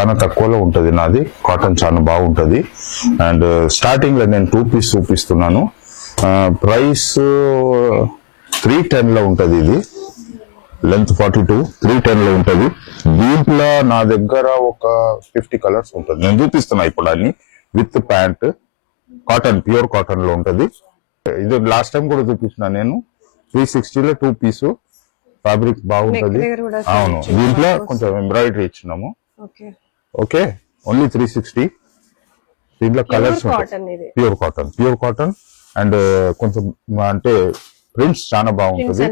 చాలా తక్కువలో ఉంటుంది నాది. కాటన్ చాలా బాగుంటుంది. అండ్ స్టార్టింగ్ లో నేను 2 పీస్ చూపిస్తున్నాను. ప్రైస్ 310 లో ఉంటుంది. ఇది లెంత్ 42, 310 లో ఉంటుంది. దీంట్లో నా దగ్గర ఒక 50 కలర్స్ ఉంటుంది. నేను చూపిస్తున్నా ఇప్పుడు అన్ని with pant. Cotton, pure cotton లో ఉంటుంది. ఇది లాస్ట్ టైం కూడా చూపిస్తున్నా నేను. 360 లో 2 పీస్. ఫ్యాబ్రిక్ బాగుంటుంది. అవును, దీంట్లో కొంచెం ఎంబ్రాయిడరీ ఇచ్చినాము. Okay, only 360. దీంట్లో కలర్స్ ప్యూర్ కాటన్ అండ్ కొంచెం అంటే ప్రింట్స్ చాలా బాగుంటుంది.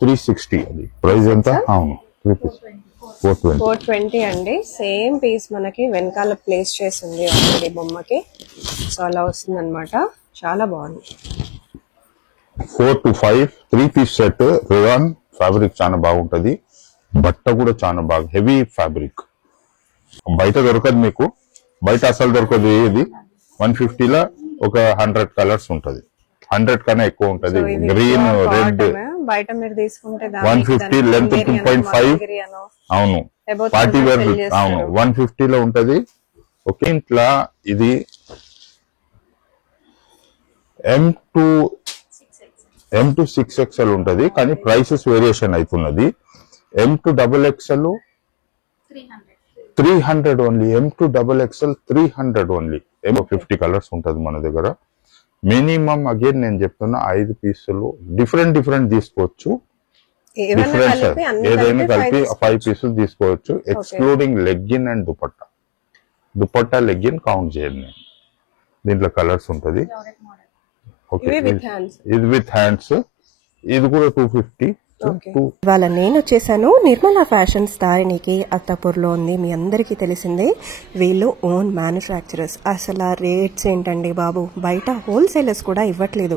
360 అది ప్రైస్ ఎంత? అవును, 420 అండి. సేమ్ పీస్ మనకి వెనకాల ప్లేస్ చేసింది ఆల్రెడీ బొమ్మకి. సో అలా వస్తుంది అనమాట. చాలా బాగుంది. 4 to 5 3 piece set. Rayon fabric చాలా బాగుంటది. బట్ట కూడా చాలా బాగా హెవీ ఫ్యాబ్రిక్. బయట దొరకదు మీకు, బయట అసలు దొరకదు. ఇది 150 లో ఒక 100 కలర్స్ ఉంటది. 100 కన్నా ఎక్కువ ఉంటది. Green, red. బయట మీరు తీసుకుంటే 150 లెంత్ 2.5. అవును, పార్టీ వేర్. అవును, 150 లో ఉంటది. ఓకే, ఇంట్లో ఇది M to 6XL ఉంటది, కానీ ప్రైసెస్ వేరియేషన్ అవుతున్నది. M to XXL 300 only. M to XXL 300 only. 50 colours ఉంటది మన దగ్గర. మినిమం అగైన్ నేను చెప్తున్నా 5 పీసులు డిఫరెంట్ తీసుకోవచ్చు. డిఫరెన్స్ ఏదైనా కలిపి 5 పీసులు తీసుకోవచ్చు. Excluding legging and dupatta legging count చేయండి. దీంట్లో కలర్స్ ఉంటది. ఓకే, ఇది విత్ హ్యాండ్స్. ఇది కూడా 250. ఇవాళ నేను వచ్చేసాను నిర్మలా ఫ్యాషన్స్ తారిణికి, అత్తాపూర్లో ఉంది. మీ అందరికీ తెలిసిందే. వీళ్ళు ఓన్ మ్యానుఫ్యాక్చరర్స్. అసలు ఆ రేట్స్ ఏంటండి బాబు, బయట హోల్సేలర్స్ కూడా ఇవ్వట్లేదు.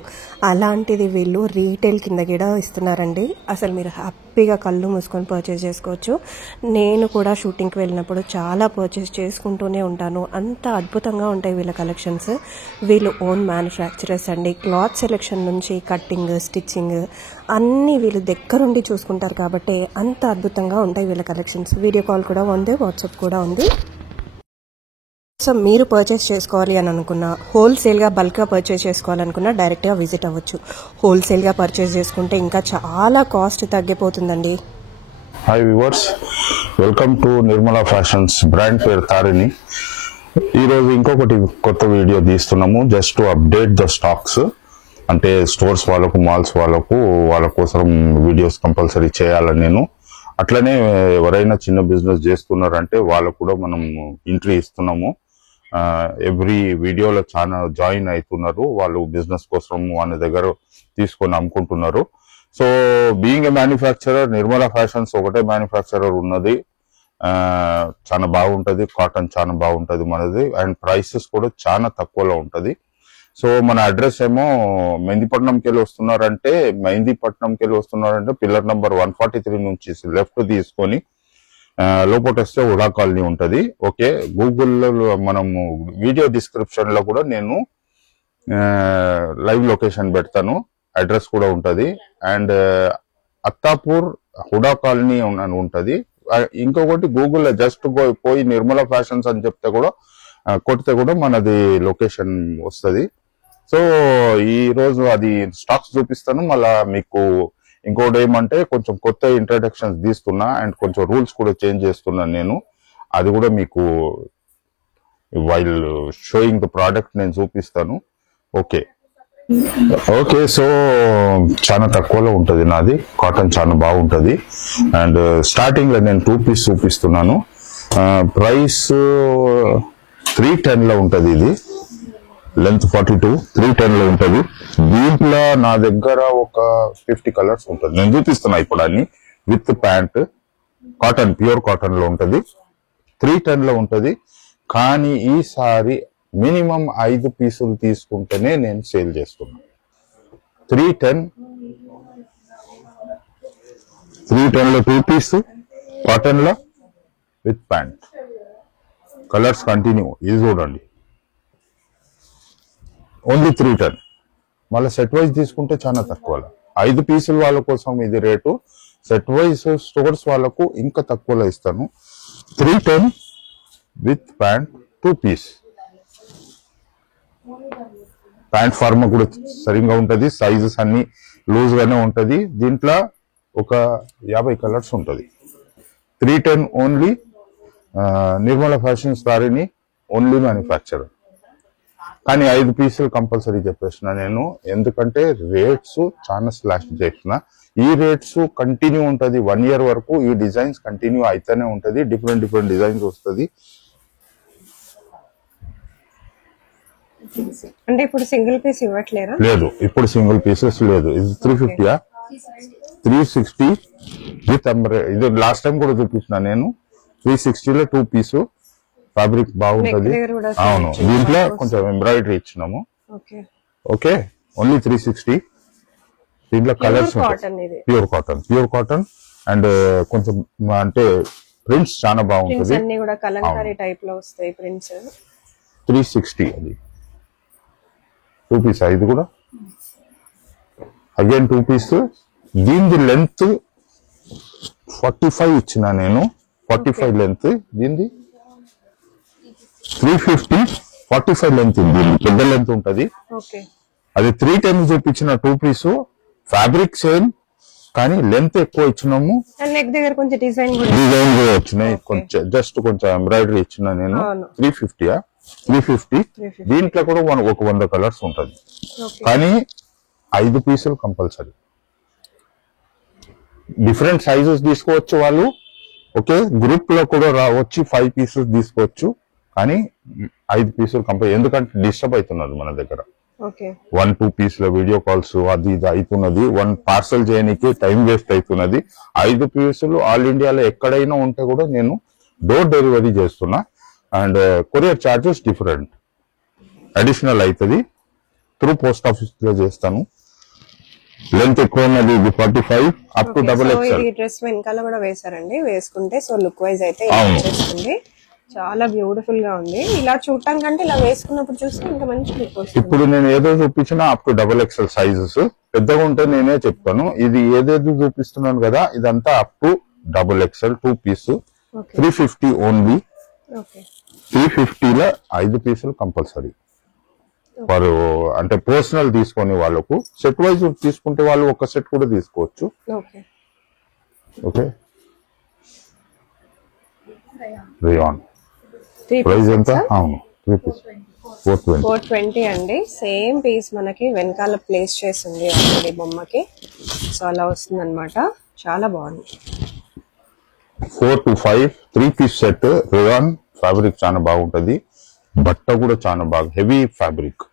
అలాంటిది వీళ్ళు రీటైల్ కింద కూడా ఇస్తున్నారండి. అసలు మీరు హ్యాపీగా కళ్ళు మూసుకొని పర్చేస్ చేసుకోవచ్చు. నేను కూడా షూటింగ్కి వెళ్ళినప్పుడు చాలా పర్చేస్ చేసుకుంటూనే ఉంటాను. అంత అద్భుతంగా ఉంటాయి వీళ్ళ కలెక్షన్స్. వీళ్ళు ఓన్ మ్యానుఫ్యాక్చరర్స్ అండి. క్లాత్ సెలెక్షన్ నుంచి కట్టింగ్, స్టిచ్చింగ్ అన్నీ వీళ్ళు దగ్గరుండి చూసుకుంటారు కాబట్టి అంత అద్భుతంగా ఉంటాయి వీళ్ళ కలెక్షన్స్. వీడియో కాల్ కూడా ఉంది, వాట్సాప్ కూడా ఉంది. సో మీరు పర్చేస్ చేసుకోవాలి అని అనుకున్నా, హోల్సేల్గా బల్క్గా పర్చేస్ చేసుకోవాలనుకున్నా డైరెక్ట్గా విజిట్ అవ్వచ్చు. హోల్సేల్గా పర్చేస్ చేసుకుంటే ఇంకా చాలా కాస్ట్ తగ్గిపోతుందండి. Hi viewers, welcome to Nirmala fashions. Brand పేరు తారిణి. ఈరోజు ఇంకొకటి కొత్త వీడియో తీస్తున్నాము. Just to update the stocks. అంటే స్టోర్స్ వాళ్ళకు, మాల్స్ వాళ్ళ కోసం వీడియోస్ కంపల్సరీ చేయాలని నేను. అట్లనే ఎవరైనా చిన్న బిజినెస్ చేస్తున్నారంటే వాళ్ళకు కూడా మనం ఎంట్రీ ఇస్తున్నాము. ఎవ్రీ వీడియోలో చాలా జాయిన్ అవుతున్నారు. వాళ్ళు బిజినెస్ కోసం వాళ్ళ దగ్గర తీసుకొని అమ్ముకుంటున్నారు. So being a manufacturer, Nirmala fashions ఒకటే మ్యానుఫ్యాక్చరర్ ఉన్నది. చాలా బాగుంటది. కాటన్ చాలా బాగుంటది మనది. అండ్ ప్రైసెస్ కూడా చాలా తక్కువలో ఉంటది. సో మన అడ్రస్ ఏమో మెహందీపట్నంకి వెళ్ళి వస్తున్నారంటే పిల్లర్ నంబర్ 143 నుంచి లెఫ్ట్ తీసుకొని లోపల వస్తే ఉడా కాలనీ ఉంటది. ఓకే, గూగుల్లో మనము వీడియో డిస్క్రిప్షన్ లో కూడా నేను లైవ్ లొకేషన్ పెడతాను. అడ్రస్ కూడా ఉంటది. అండ్ అత్తాపూర్ హుడా కాలనీ అని ఉంటది. ఇంకొకటి గూగుల్లో జస్ట్ పోయి నిర్మలా ఫ్యాషన్స్ అని చెప్తే కూడా కొడితే కూడా మనది లొకేషన్ వస్తుంది. సో ఈ రోజు అది స్టాక్స్ చూపిస్తాను. మళ్ళా మీకు ఇంకోటి ఏమంటే కొంచెం కొత్త ఇంట్రడక్షన్స్ తీస్తున్నా అండ్ కొంచెం రూల్స్ కూడా చేంజ్ చేస్తున్నాను నేను. అది కూడా మీకు వైల్ షోయింగ్ ద ప్రోడక్ట్ నేను చూపిస్తాను. ఓకే, సో చాలా తక్కువలో ఉంటుంది నాది. కాటన్ చాలా బాగుంటుంది. అండ్ స్టార్టింగ్ లో నేను 2 పీస్ చూపిస్తున్నాను. ప్రైస్ 310 లో ఉంటుంది. ఇది లెంత్ 42, 310 లో ఉంటుంది. దీంట్లో నా దగ్గర ఒక 50 కలర్స్ ఉంటుంది. నేను చూపిస్తున్నా ఇప్పుడు అన్ని with pant. Cotton, pure cotton లో ఉంటుంది. 310 లో ఉంటుంది. కానీ ఈసారి మినిమం 5 పీసులు తీసుకుంటేనే నేను సేల్ చేస్తున్నా. 310 లో 2 పీస్ కాటన్ లో విత్ ప్యాంట్. Colours continue. ఇది చూడండి, ఓన్లీ 310. మళ్ళీ సెట్ వైజ్ తీసుకుంటే చాలా తక్కువ. 5 పీసులు వాళ్ళ కోసం ఇది రేటు. సెట్ వైజ్ స్టోర్స్ వాళ్ళకు ఇంకా తక్కువలో ఇస్తాను. 310 with pant 2 piece. Pant form కూడా సరిగ్గా ఉంటది, సైజెస్ అన్ని లూజ్ గానే ఉంటది. దీంట్లో ఒక 50 కలర్స్ ఉంటది. 310 ఓన్లీ. నిర్మల ఫ్యాషన్స్ దారిని ఓన్లీ మ్యానుఫ్యాక్చరర్. కానీ 5 పీసులు కంపల్సరీ చెప్పేసిన నేను, ఎందుకంటే రేట్స్ చాలా స్లాష్ చేసిన. ఈ రేట్స్ కంటిన్యూ ఉంటది 1 year వరకు. ఈ డిజైన్స్ కంటిన్యూ అయితేనే ఉంటది, డిఫరెంట్ డిజైన్స్ వస్తుంది. అంటే ఇప్పుడు సింగిల్ పీస్ ఇవ్వట్లేరా? లేదు, ఇప్పుడు సింగిల్ పీసెస్ లేదు. ఇది 350 360 విత్ ఇది లాస్ట్ టైం కూడా చూపించిన నేను. 360లో 2 పీసు. ఫ్యాబ్రిక్ బాగుంటది. అవును, దీంట్లో కొంచెం ఎంబ్రాయిడరీ ఇచ్చినాము. Okay, only 360. దీంట్లో కలర్స్ ప్యూర్ కాటన్ అండ్ కొంచెం అంటే ప్రింట్స్ చాలా బాగుంటది. 360 అది 2 పీస్. ఇది కూడా అగైన్ 2 పీస్. దీని లెంత్ 45 ఇచ్చిన నేను, 45 లెంత్. దీనిది 350 45 లెంత్ ఉంది, పెద్ద లెంత్ ఉంటది. అది 3 times చూపించిన 2 పీస్. ఫ్యాబ్రిక్ సేమ్ కానీ లెంత్ ఎక్కువ ఇచ్చినాము. నెక్ దగ్గర కొంచెం డిజైన్ కూడా వచ్చినాయి, కొంచెం జస్ట్ కొంచెం ఎంబ్రాయిడరీ ఇచ్చిన నేను. 350. దీంట్లో కూడా ఒక 100 కలర్స్ ఉంటది, కానీ 5 పీసులు కంపల్సరీ. డిఫరెంట్ సైజెస్ తీసుకోవచ్చు వాళ్ళు. ఓకే, గ్రూప్ లో కూడా వచ్చి 5 పీసెస్ తీసుకోవచ్చు, కానీ 5 పీసులు కంపల్సరీ. ఎందుకంటే డిస్టర్బ్ అవుతున్నది మన దగ్గర. 1-2 పీస్ల వీడియో కాల్స్ అది ఇది అవుతున్నది. 1 పార్సల్ చేయడానికి టైం వేస్ట్ అవుతున్నది. 5 పీసులు ఆల్ ఇండియాలో ఎక్కడైనా ఉంటే కూడా నేను డోర్ డెలివరీ చేస్తున్నా. And courier charges different additional అవుతుంది. త్రూ పోస్ట్ ఆఫీస్ లో చేస్తాను. లెంత్ ఎక్కువ ఉన్నది. ఇది 45 అప్ టు XXL. డ్రెస్ వెనకాల కూడా వేసారండి, వేసుకుంటే సో లుక్ వైజ్ అయితే వచ్చేస్తుంది. చాలా బ్యూటిఫుల్ గా ఉంది. ఇలా చూడటానికంటే ఇలా వేసుకున్నప్పుడు చూస్తే ఇంకా మంచి లుక్ వస్తుంది. ఇప్పుడు నేను ఏదో చూపించినా అప్ టు XXL సైజెస్. పెద్దగా ఉంటే నేనే చెప్తాను. ఇది ఏదేదో చూపిస్తున్నాను కదా, ఇదంతా up to XXL 2 piece. 350 only. 350లో 5 పీసులు కంపల్సరీ. వారు అంటే పర్సనల్ తీసుకొని వాళ్ళకు. సెట్ వైజ్ తీసుకుంటే వాళ్ళు ఒక సెట్ కూడా తీసుకోవచ్చు. ఓకే, రియాన్ ప్రైస్ ఎంత? అవును, 3 పీస్ 420 అండి. సేమ్ పీస్ మనకి వెనకాల ప్లేస్ చేసింది ఆల్రెడీ బొమ్మకి. సో అలా వస్తుంది అనమాట. చాలా బాగుంది. 4 to 5 3 piece set. Rayon fabric చాలా బాగుంటది. బట్ట కూడా చాలా బాగా హెవీ ఫ్యాబ్రిక్.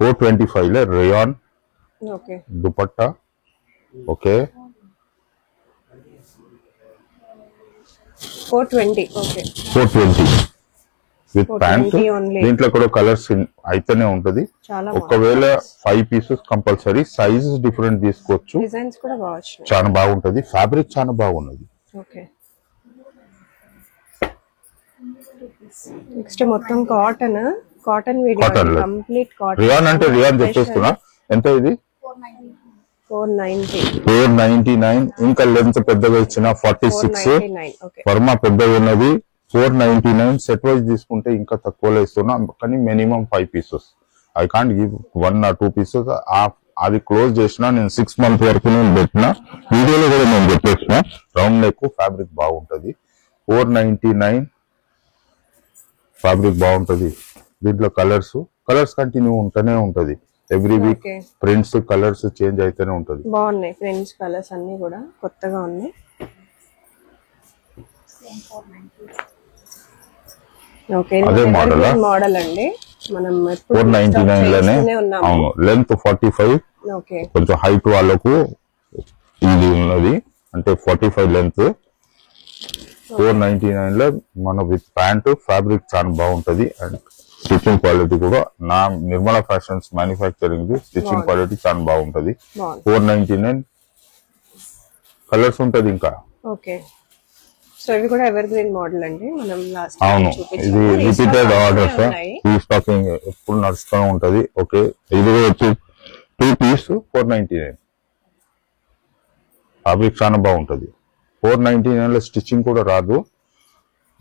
425 లో rayon dupatta. Okay, 420 with pant. దీంట్లో కూడా కలర్స్ అయితేనే ఉంటది. ఒకవేళ 5 పీసెస్ కంపల్సరీ. సైజెస్ డిఫరెంట్ తీసుకోవచ్చు. చాలా బాగుంటది. ఫ్యాబ్రిక్ చాలా బాగున్నది. నెక్స్ట్ మొత్తం కాటన్ కంప్లీట్ కాటన్. రియాన్ అంటే రియాన్ చెప్పేస్తున్నా. ఎంత ఇది? 499. ఇంకా లెంత్ పెద్దగా ఇచ్చిన 46. వర్మ పెద్దగా ఉన్నది 499. సెట్ వైజ్ తీసుకుంటే ఇంకా తక్కువలో ఇస్తున్నా, కానీ minimum 5 pieces. I can't give 1 or 2 pieces. అది క్లోజ్ చేసిన నేను 6 months వరకు నేను పెట్టిన వీడియోలో కూడా నేను చెప్పేసిన. రౌండ్ నెక్ ఫ్యాబ్రిక్ బాగుంటది. 499 ఫ్యాబ్రిక్ బాగుంటది. దీంట్లో కలర్స్ కంటిన్యూ ఉంటూనే ఉంటది. Every week prints colours change అయితేనే ఉంటది. బాగున్నాయి ప్రింట్స్ కలర్స్ అన్ని కూడా కొత్తగా ఉన్నాయి. అదే మోడల్ అండి. మనం 499 లోనే. అవును, లెంత్ 45. కొంచెం హైట్ వాళ్ళకు ఇది ఉన్నది, అంటే 45 లెంత్. 499 లో మన విత్ ప్యాంట్. ఫ్యాబ్రిక్ చాలా బాగుంటది. అండ్ స్టిచ్చింగ్ క్వాలిటీ కూడా నా Nirmala fashions manufacturing stitching quality చాలా బాగుంటది. 499 కలర్స్ ఉంటది ఇంకా. సో ఇవి కూడా ఎవర్ గ్రీన్ మోడల్ అండి. మనం లాస్ట్ అవును, ఇది రిపీటెడ్ ఆర్డర్స్. రీస్టాకింగ్ ఎప్పుడు నడుస్తూ ఉంటది. ఓకే, ఇది 2 పీస్ 499. ఫ్యాబ్రిక్ చాలా బాగుంటది. 499 లో స్టిచ్చింగ్ కూడా రాదు.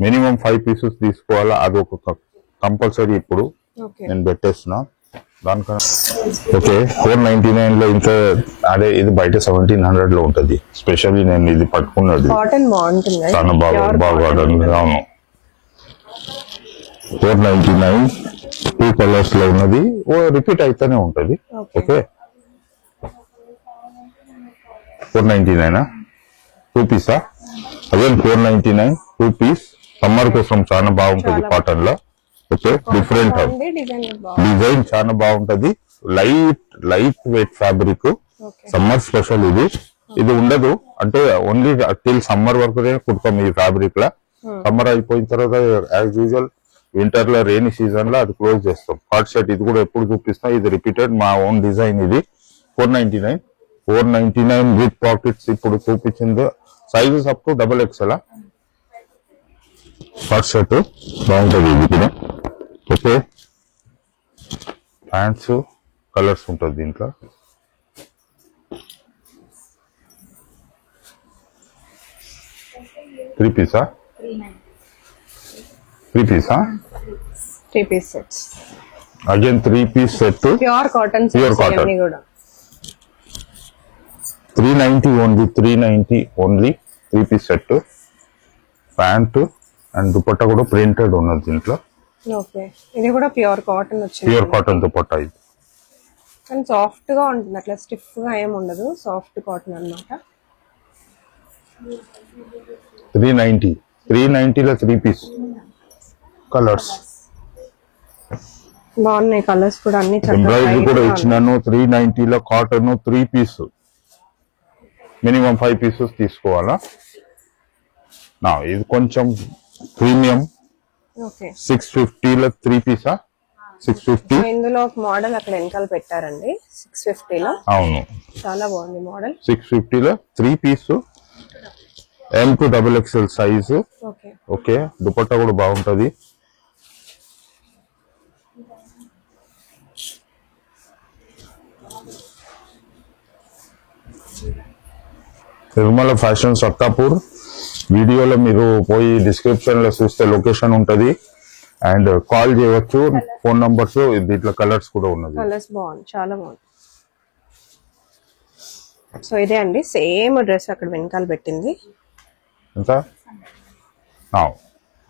మినిమం 5 పీసెస్ తీసుకోవాలా, అది ఒక కంపల్సరీ. ఇప్పుడు నేను పెట్టేస్తున్నా దానికన్నా. ఓకే, 499 లో ఇంత. అదే ఇది బయట 1700 లో ఉంటది. స్పెషల్లీ నేను ఇది పట్టుకున్నది కాటన్ బాగుంటుంది, చాలా బాగా. అవును, 499 2 కలర్స్ లో ఉన్నది. రిపీట్ అయితేనే ఉంటది. Okay, 499 2 Pisa? అదే 499 2 పీస్. సమ్మర్ కోసం చాలా బాగుంటది కాటన్ లో. ఓకే, డిఫరెంట్ డిజైన్ చాలా బాగుంటది. Light weight fabric, summer special ఇది. ఇది ఉండదు అంటే ఓన్లీ టిల్ సమ్మర్ వరకునే కుడతాం ఈ ఫ్యాబ్రిక్ లా. సమ్మర్ అయిపోయిన తర్వాత యాజ్ యూజువల్ వింటర్ లో, రెయినీ సీజన్ లో అది క్లోజ్ చేస్తాం. హాట్ షర్ట్ ఇది కూడా ఎప్పుడు చూపిస్తాం. ఇది రిపీటెడ్ మా ఓన్ డిజైన్. ఇది 499 విత్ పాకెట్స్. ఇప్పుడు చూపించింది sizes up to XXL. Hot shirt బాగుంటది ఇది కూడా. ఓకే, ప్యాంట్స్ కలర్స్ ఉంటుంది దీంట్లో. త్రీ పీసా? 3 piece sets. Again 3 piece set, pure cotton. 390 only. 390 only 3 piece set. Pant and dupatta కూడా ప్రింటెడ్ ఉన్నది దీంట్లో. ఓకే, ఇది కూడా ప్యూర్ కాటన్ వచ్చింది. ప్యూర్ కాటన్ దుపట్టా ఇది. కానీ సాఫ్ట్ గా ఉంటుంది, అట్లా స్టిఫ్ గా ఏం ఉండదు. సాఫ్ట్ కాటన్ అన్నమాట. 390 లో 3 పీస్ కలర్స్ బాగున్నాయి. కలర్స్ కూడా అన్ని ఎంబ్రాయిడరీ కూడా ఇచ్చినాను. 390 లో కాటన్ 3 పీస్. మినిమం 5 పీసెస్ తీసుకోవాలా. ఇది కొంచెం ప్రీమియం. 650 లో 3 పీసా? 650. ఇందులో ఒక మోడల్ అక్కడ వెనకాల పెట్టారండి 650 లో. అవును, చాలా బాగుంది మోడల్. 650 లో 3 piece, M to XXL size. Okay, dupatta కూడా బాగుంటది. నిర్మల ఫ్యాషన్స్ అత్తాపూర్. వీడియోలో మీరు పోయి డిస్క్రిప్షన్ లో చూస్తే లొకేషన్ ఉంటది అండ్ కాల్ చేయవచ్చు. ఫోన్ నంబర్స్ దీంట్లో కలర్స్ కూడా ఉన్నది. కలర్స్ బాగుంది, చాలా బాగుంది. సో ఇదే అండి సేమ్ డ్రెస్ అక్కడ వెనకాల పెట్టింది. ఎంత?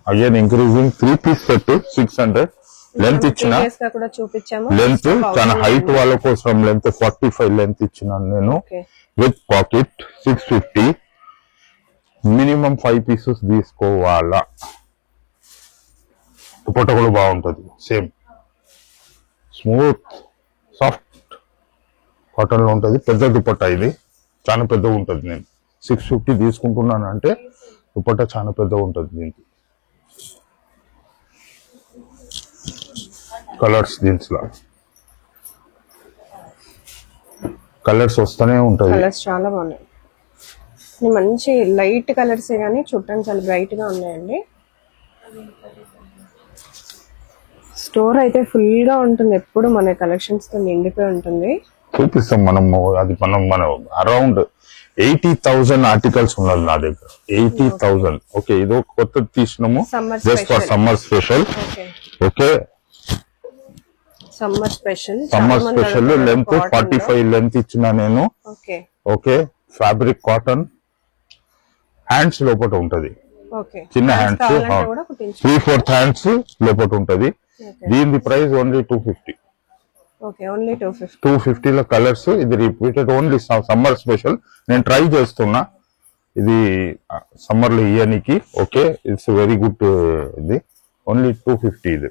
Again increasing 3 piece set 600. Length ఇచ్చిన కూడా చూపించాము. లెంత్ చాలా హైట్ వాళ్ళ కోసం లెంత్ 45 లెంత్ ఇచ్చినాను నేను. With pocket 650. మినిమం 5 పీసెస్ తీసుకోవాలా. దుపట్టా కూడా బాగుంటది. సేమ్ స్మూత్ సాఫ్ట్ కాటన్ లో ఉంటది. పెద్ద దుపట్టా ఇది, చాలా పెద్దగా ఉంటది. నేను 650 తీసుకుంటున్నాను అంటే దుపట్టా చాలా పెద్దగా ఉంటది దీనికి. కలర్స్ దీంట్లో కలర్స్ వస్తూనే ఉంటది. కలర్స్ చాలా బాగున్నాయి. మంచి లైట్ కలర్స్ కానీ చూడటానికి చాలా బ్రైట్ గా ఉన్నాయండి. స్టోర్ అయితే ఫుల్ గా ఉంటుంది, ఎప్పుడు మన కలెక్షన్స్ తో నిండిపోయి ఉంటుంది. చూపిస్తాం మనము. అది మనం అరౌండ్ 80,000 ఆర్టికల్స్ ఉన్నది నా దగ్గర. 80,000. ఓకే, ఇది కొత్తది తీసినాము just for summer special. Okay, summer special length 45 length ఇచ్చిన నేను. Okay, fabric cotton. హ్యాండ్స్ లోపల ఉంటది, చిన్న హ్యాండ్స్ 3/4 హ్యాండ్స్ లోపల ఉంటది. దీని ప్రైస్ ఓన్లీ 250. 250 లో కలర్స్. ఇది రిపీటెడ్ ఓన్లీ సమ్మర్ స్పెషల్. నేను ట్రై చేస్తున్నా ఇది సమ్మర్ లో ఇయనికి. Okay, it's very good. ఇది ఓన్లీ 250. ఇది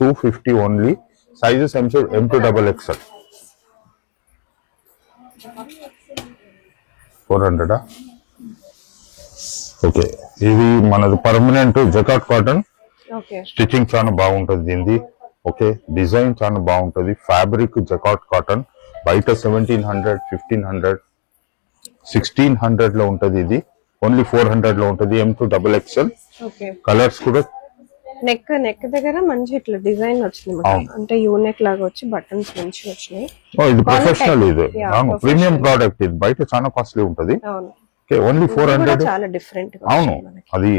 250 only. Sizes M to XXL. 400. Okay, ఇది మనది పర్మనెంట్ జకాట్ కాటన్. స్టిచ్చింగ్ చాలా బాగుంటది దీనిది. ఓకే, డిజైన్ చాలా బాగుంటది. Fabric jacquard cotton. బయట 1700, 1500, 1600 లో ఉంటది. ఇది ఓన్లీ 400 లో ఉంటది. M to XXL. కలర్స్ కూడా నెక్ దగ్గర మంచి ఇట్లా డిజైన్ వచ్చింది మొత్తం. అవును. అంటే యూనెక్ లాగా వచ్చి బటన్స్ మంచిగా వచ్చినాయి. ఇది ప్రొఫెషనల్, ఇది Yeah, అవును, professional. Premium product. ఇది బయట చాలా కాస్ట్లీ ఉంటది. అవును, ఓన్లీ ఇది కూడా 400. చాలా డిఫరెంట్ అవును, అది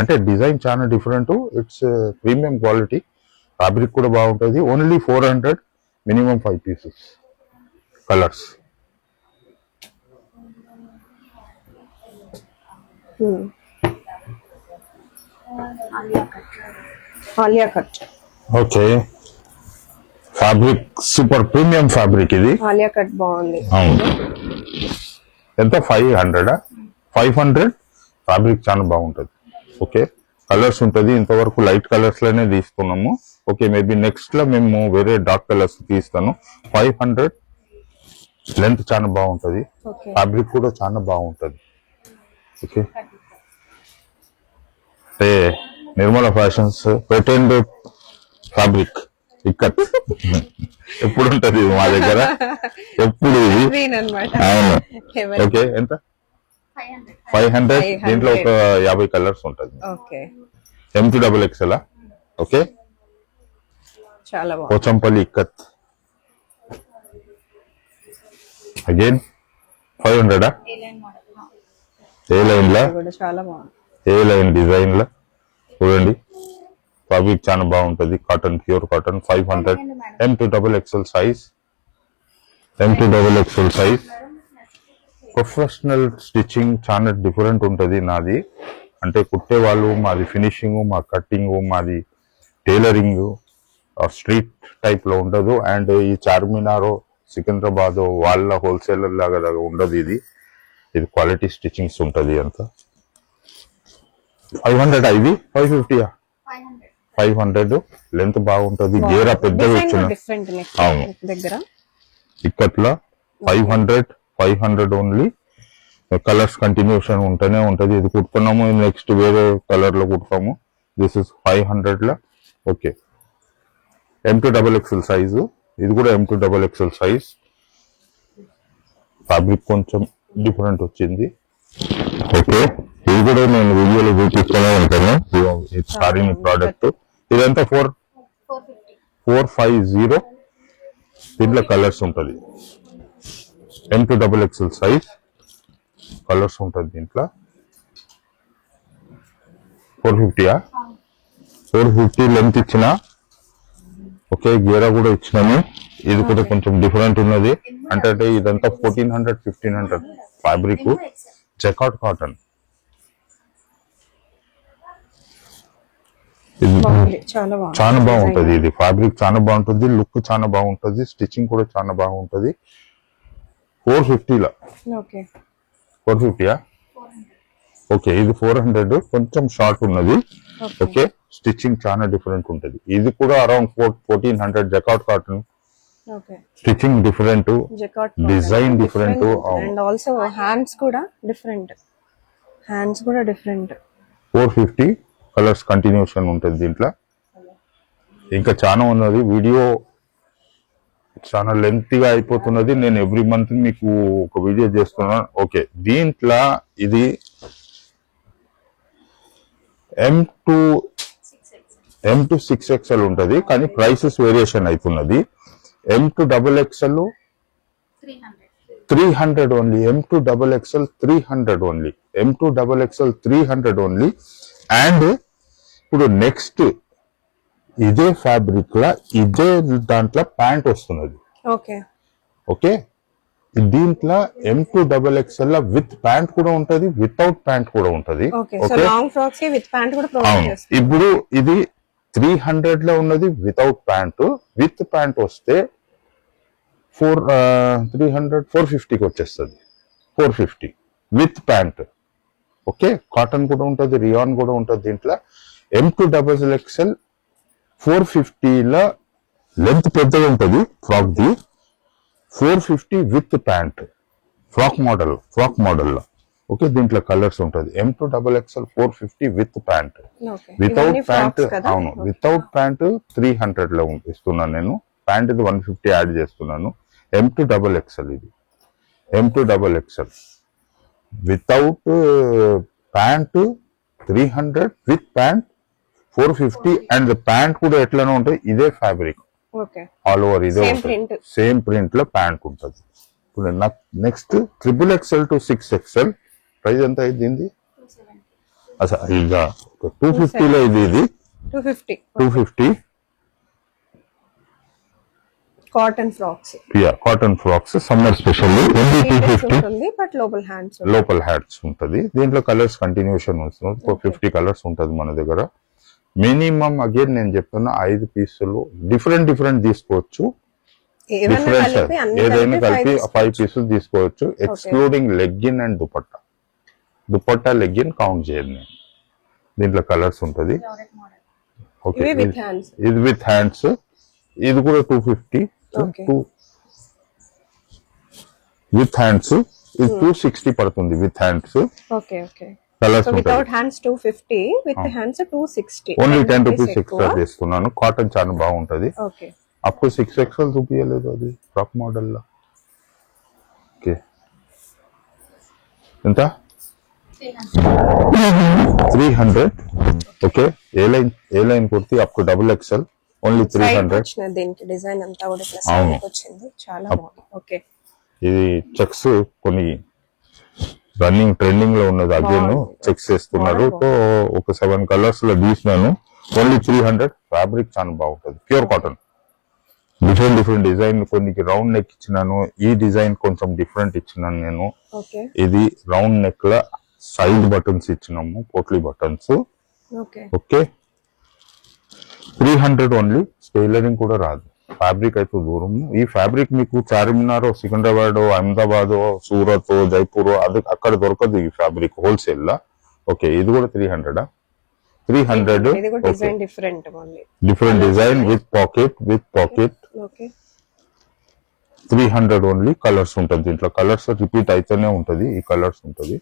అంటే డిజైన్ చాలా different. It's premium quality. Fabric కూడా బాగుంటది. Only 400, minimum 5 pieces colours. Alia cut. Okay, fabric super premium fabric ఇది. ఆలియా కట్ బాగుంది. అవును, ఎంత 500? 500. ఫ్యాబ్రిక్ చాలా బాగుంటది. ఓకే, కలర్స్ ఉంటది. ఇంతవరకు లైట్ కలర్స్ లోనే తీసుకున్నాము. ఓకే, మేబీ నెక్స్ట్ లో మేము వేరే డార్క్ కలర్స్ తీస్తాను. 500. లెంత్ చాలా బాగుంటది. ఫ్యాబ్రిక్ కూడా చాలా బాగుంటది. ఓకే, అంటే Nirmala fashions patent fabric ikat ఎప్పుడు ఉంటది మా దగ్గర, ఎప్పుడు ఇది. అవును. ఓకే, ఎంత? 500. దీంట్లో ఒక 50 కలర్స్ ఉంటది. M2XXL. ఓకే, చాలా బాగుంది. పోచంపల్లి ఇక్కత్. అగైన్ 500. ఏ లైన్ లా, చాలా బాగుంది. ఏ లైన్ డిజైన్ లా చూడండి. ఫ్యాబ్రిక్ చాలా బాగుంటది. Cotton, pure cotton. 500. M2XXL size. M2XXL size. Professional stitching చాలా డిఫరెంట్ ఉంటది నాది. అంటే కుట్టే వాళ్ళు, మాది ఫినిషింగ్, మా కట్టింగ్, మాది టైలరింగ్ స్ట్రీట్ టైప్ లో ఉండదు. అండ్ ఈ చార్మినార్, సికింద్రాబాద్ వాళ్ళ హోల్సేలర్ లాగా ఉండదు. ఇది క్వాలిటీ స్టిచ్చింగ్స్ ఉంటది అంతా. 500. ఇది 550. 500. లెంత్ బాగుంటది. గేరా పెద్దగా వచ్చిన. అవును, ఇక్కట్లా 500 ఓన్లీ. కలర్స్ కంటిన్యూషన్ ఉంటూనే ఉంటది. ఇది కుడుతున్నాము, నెక్స్ట్ వేరే కలర్ లో కుడతాము. దిస్ ఇస్ 500 లా. Okay, M2XXL size. ఇది కూడా M2XXL సైజ్. ఫ్యాబ్రిక్ కొంచెం డిఫరెంట్ వచ్చింది. ఓకే, ఇది కూడా నేను వీడియోలో చూపిస్తూనే ఉంటాను. సారీ ప్రోడక్ట్. ఇదంతా 450. దీంట్లో కలర్స్ ఉంటది. M2XXL size. కలర్స్ ఉంటది దీంట్లో. 450. 450 లెంత్ ఇచ్చిన. ఓకే, గేరా కూడా ఇచ్చినాము. ఇది కూడా కొంచెం డిఫరెంట్ ఉన్నది. అంటే ఇదంతా 1400, 1500 ఫ్యాబ్రిక్. Jacquard cotton. చాలా బాగుంటది. ఇది ఫ్యాబ్రిక్ చాలా బాగుంటుంది. లుక్ చాలా బాగుంటది. స్టిచ్చింగ్ కూడా చాలా బాగుంటది. 450 లా. 450. ఓకే, ఇది 400. కొంచెం షార్ట్ ఉన్నది. ఓకే, స్టిచ్చింగ్ చాలా డిఫరెంట్ ఉంటది. ఇది కూడా around 1400. Jacquard cotton. Stitching different, design different. And also hands కూడా డిఫరెంట్. 450. కలర్స్ కంటిన్యూషన్ ఉంటుంది దీంట్లో. ఇంకా చాలా ఉన్నది. వీడియో చాలా లెంతీగా అయిపోతున్నది. నేను ఎవ్రీ మంత్ మీకు ఒక వీడియో చేస్తున్నాను. ఓకే, దీంట్లో ఇది M2XXL ఉంటది, కానీ ప్రైసెస్ వేరియేషన్ అవుతున్నది. M2XXL 300 only. M2XXL 300 only. M2XXL 300 only. And ఇప్పుడు నెక్స్ట్ ఇదే ఫ్యాబ్రిక్ లా, ఇదే దాంట్లో ప్యాంట్ వస్తున్నది. ఓకే, దీంట్లో M2XXL విత్ ప్యాంట్ కూడా ఉంటది, వితౌట్ ప్యాంట్ కూడా ఉంటది. ఇప్పుడు ఇది 300 లో ఉన్నది వితౌట్ ప్యాంట్. విత్ ప్యాంట్ వస్తే 450కి వచ్చేస్తుంది. 450 విత్ ప్యాంట్. ఓకే, కాటన్ కూడా ఉంటది, రియాన్ కూడా ఉంటది దీంట్లో. M2XXL 450 లో లెంత్ పెద్దగా ఉంటది frock the. 450 with pant. Frock model లో. ఓకే, దీంట్లో కలర్స్ ఉంటది. M2XXL 450 with pant. Without pant, అవును, వితౌట్ ప్యాంట్ 300 లో ఇస్తున్నాను నేను. ప్యాంట్ 150 యాడ్ చేస్తున్నాను. M2XXL ఇది. M2XXL without pant 300, with pant 450 and pant కూడా ఎట్లనే ఉంటుంది, ఇదే ఫ్యాబ్రిక్ ఓకే ఆల్ ఓవర్ ఇదే సేమ్ ఉంటుంది, ప్రింట్ సేమ్ ప్రింట్ లో ప్యాంట్ ఉంటుంది. ఇప్పుడు next XXL to 6XL price ఎంత అయింది దీనిది? అసలు ఇక 250 లో ఇది 250 cotton frocks cotton frocks summer special only 250. ఉంటుంది బట్ లోపల హ్యాండ్స్ లోపల హ్యాట్స్ ఉంటది. దీంట్లో కలర్స్ కంటిన్యూషన్ వస్తుంది, 50 కలర్స్ ఉంటది మన దగ్గర. మినిమం అగైన్ నేను చెప్తున్నా 5 పీసులు డిఫరెంట్ తీసుకోవచ్చు, డిఫరెన్స్ ఏదైనా కలిపి 5 పీసులు తీసుకోవచ్చు, excluding legging and dupatta legging count చేయండి నేను. దీంట్లో కలర్స్ ఉంటది. ఓకే ఇది విత్ హ్యాండ్స్, ఇది కూడా 250 విత్ హ్యాండ్స్, ఇది 260 పడుతుంది with hands. Okay okay colours without hands 250 with hands 260. Only 10 rupees extra చేస్తున్నాను. కాటన్ చాలా బాగుంటది. ఓకే आपको 6XL చూపించలేదు అది ఫ్రాక్ మోడల్ లో. ఓకే ఎంత? 300. ఓకే ఏ లైన్ కుర్తి आपको XXL ఓన్లీ 300. దీనికి డిజైన్ అంతా కూడా ప్లస్ వచ్చింది, చాలా బాగుంది. ఓకే ఇది చెక్స్ కొన్ని రన్నింగ్ ట్రెండింగ్ లో ఉన్నది, అగైన్ చెక్స్ చేస్తున్నారు. సో ఒక 7 కలర్స్ లో తీసినాను, ఓన్లీ 300. ఫ్యాబ్రిక్ చాలా బాగుంటుంది, ప్యూర్ కాటన్. డిఫరెంట్ డిజైన్, కొన్ని రౌండ్ నెక్ ఇచ్చినాను, ఈ డిజైన్ కొంచెం డిఫరెంట్ ఇచ్చినాను నేను. ఇది రౌండ్ నెక్ లో సైడ్ బటన్స్ ఇచ్చినాము, potli buttons. Okay 300 only. Tailoring కూడా రాదు, ఫ్యాబ్రిక్ అయితే దూరం. ఈ ఫ్యాబ్రిక్ మీకు చార్మినార్, సికింద్రాబాద్, అహ్మదాబాద్, సూరత్, జైపూర్ అది అక్కడ దొరకదు ఈ ఫ్యాబ్రిక్ హోల్సేల్ లా. ఓకే ఇది కూడా 300. 300 different design with pocket 300 only. Colours ఉంటుంది దీంట్లో, కలర్స్ రిపీట్ అయితేనే ఉంటది, ఈ కలర్స్ ఉంటది.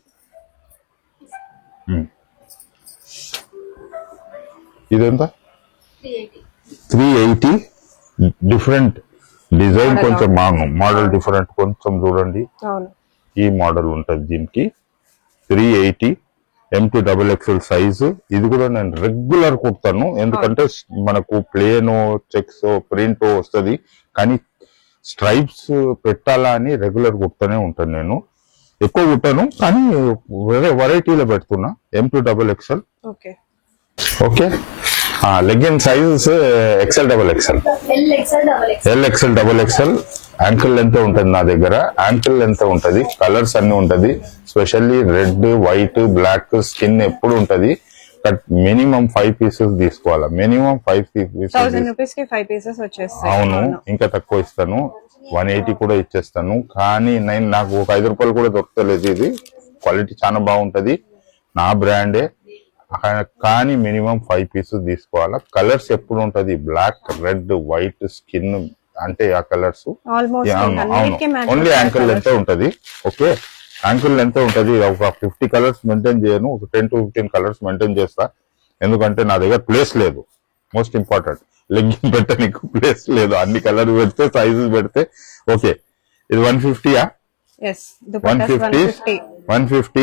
ఇదెంత? 380. డిఫరెంట్ డిజైన్, కొంచెం మోడల్ డిఫరెంట్, కొంచెం చూడండి. ఈ మోడల్ ఉంటది దీనికి. 380 M2 XXL సైజు. ఇది కూడా నేను రెగ్యులర్ కుడతాను, ఎందుకంటే మనకు ప్లేన్ చెక్స్ ప్రింట్ వస్తుంది, కానీ స్ట్రైప్స్ పెట్టాలా అని రెగ్యులర్ కుడతానే ఉంటాను నేను. ఎక్కువ కుట్టాను కానీ వెరైటీలో పెడుతున్నా. M2 XXL. Okay legging sizes XL XXL. Ankle length ఉంటుంది నా దగ్గర, యాంకిల్ లెంత్ ఉంటది, కలర్స్ అన్ని ఉంటది. Specially red, white, black skin ఎప్పుడు ఉంటది. బట్ మినిమం 5 పీసెస్ తీసుకోవాలా, మినిమం 5 పీసెస్. అవును, ఇంకా తక్కువ ఇస్తాను, 180 కూడా ఇచ్చేస్తాను. కానీ నాకు ఒక 5 రూపాయలు కూడా దొరకలేదు. ఇది క్వాలిటీ చాలా బాగుంటది, నా బ్రాండే. కానీ మినిమం 5 పీసెస్ తీసుకోవాలా. కలర్స్ ఎప్పుడు ఉంటది, బ్లాక్, రెడ్, వైట్ స్కిన్ అంటే ఆ కలర్స్. అవును, ఓన్లీ యాంకిల్ లెంత్ ఉంటది. ఓకే యాంకిల్ లెంత్ ఉంటది. ఒక 50 కలర్స్ మెయింటైన్ చేయను, ఒక 10 to 15 కలర్స్ మెయింటైన్ చేస్తా, ఎందుకంటే నా దగ్గర ప్లేస్ లేదు. మోస్ట్ ఇంపార్టెంట్, లెగ్గింగ్ పెట్టడానికి ప్లేస్ లేదు. అన్ని కలర్ పెడితే, సైజెస్ పెడితే. ఓకే ఇది 150. 150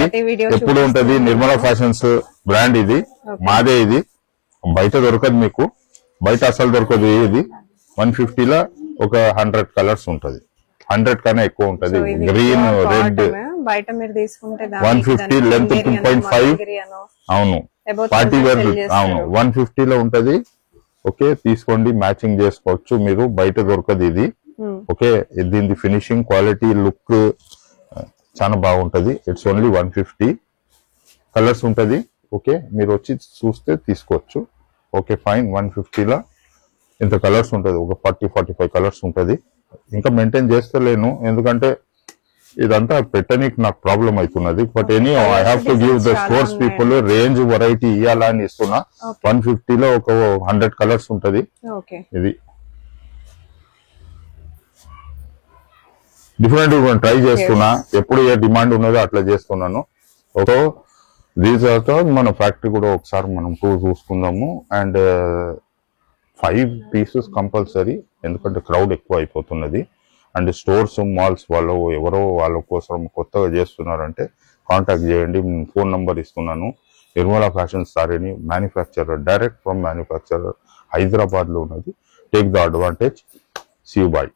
ఎప్పుడు ఉంటది. నిర్మలా ఫ్యాషన్స్ బ్రాండ్ ఇది, మాదే. ఇది బయట దొరకదు మీకు, బయట అసలు దొరకదు. ఇది 150 లో ఒక 100 కలర్స్ ఉంటది, 100 కన్నా ఎక్కువ ఉంటది. Green, red. బయట మీరు తీసుకుంటే 150 లెంత్ 2.5. అవును పార్టీ వేర్. అవును 150 లో ఉంటది. ఓకే తీసుకోండి, మ్యాచింగ్ చేసుకోవచ్చు మీరు, బయట దొరకదు ఇది. ఓకే దీని ఫినిషింగ్, క్వాలిటీ, లుక్ చాలా బాగుంటది. It's only 150. కలర్స్ ఉంటది. ఓకే మీరు వచ్చి చూస్తే తీసుకోవచ్చు. Okay fine. 150 లో ఇంత కలర్స్ ఉంటది, ఒక 40-45 కలర్స్ ఉంటది. ఇంకా మెయింటైన్ చేస్తలేను, ఎందుకంటే ఇదంతా పెట్టడానికి నాకు ప్రాబ్లం అవుతున్నది. But any I have to give the stores people range variety ఇవ్వాలా అని ఇస్తున్నా. 150 లో ఒక 100 కలర్స్ ఉంటది. ఇది డిఫరెంట్ ట్రై చేస్తున్నా, ఎప్పుడు ఏ డిమాండ్ ఉన్నదో అట్లా చేస్తున్నాను. ఓకే దీని తర్వాత మన ఫ్యాక్టరీ కూడా ఒకసారి మనం టూర్ చూసుకుందాము. అండ్ 5 పీసెస్ కంపల్సరీ, ఎందుకంటే క్రౌడ్ ఎక్కువ అయిపోతున్నది. అండ్ స్టోర్స్, మాల్స్ వాళ్ళు ఎవరో వాళ్ళ కోసం కొత్తగా చేస్తున్నారంటే కాంటాక్ట్ చేయండి. ఫోన్ నంబర్ ఇస్తున్నాను, నిర్మలా ఫ్యాషన్ సారీని manufacturer, direct from manufacturer Hyderabad లో ఉన్నది. Take the advantage. See you, bye.